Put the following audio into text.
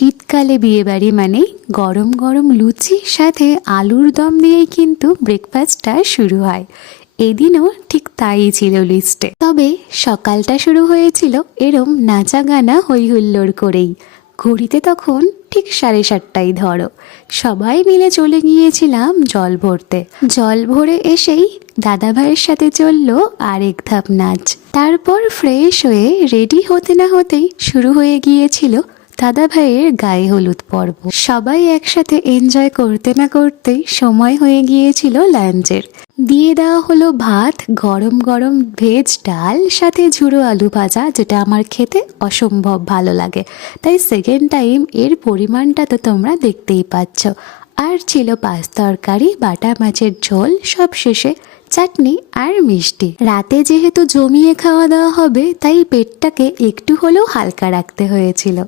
শীতকালে বিয়েবাড়ি মানে গরম গরম লুচি সাথে আলুর দম দিয়েই কিন্তু ব্রেকফাস্টটা শুরু হয়। এদিনও ঠিক তাই ছিল লিস্টে। তবে সকালটা শুরু হয়েছিল এরম নাচা গানা হই হুল্লোড় করেই। ঘড়িতে তখন ঠিক 7:30 ধরো। সবাই মিলে চলে গিয়েছিলাম জল ভরতে। জল ভরে এসেই দাদাভাইয়ের সাথে চললো আরেক ধাপ নাচ। তারপর ফ্রেশ হয়ে রেডি হতে না হতেই শুরু হয়ে গিয়েছিল দাদা ভাইয়ের গায়ে হলুদ পর্ব। সবাই একসাথে এনজয় করতে না করতেই সময় হয়ে গিয়েছিল লাঞ্চের। দিয়ে দেওয়া হলো ভাত, গরম গরম ভেজ ডাল, সাথে ঝুড়ো আলু ভাজা, যেটা আমার খেতে অসম্ভব ভালো লাগে। তাই সেকেন্ড টাইম এর পরিমাণটা তো তোমরা দেখতেই পাচ্ছ। আর ছিল পাঁচ তরকারি, বাটা মাছের ঝোল, সব শেষে চাটনি আর মিষ্টি। রাতে যেহেতু জমিয়ে খাওয়া দাওয়া হবে তাই পেটটাকে একটু হলেও হালকা রাখতে হয়েছিল।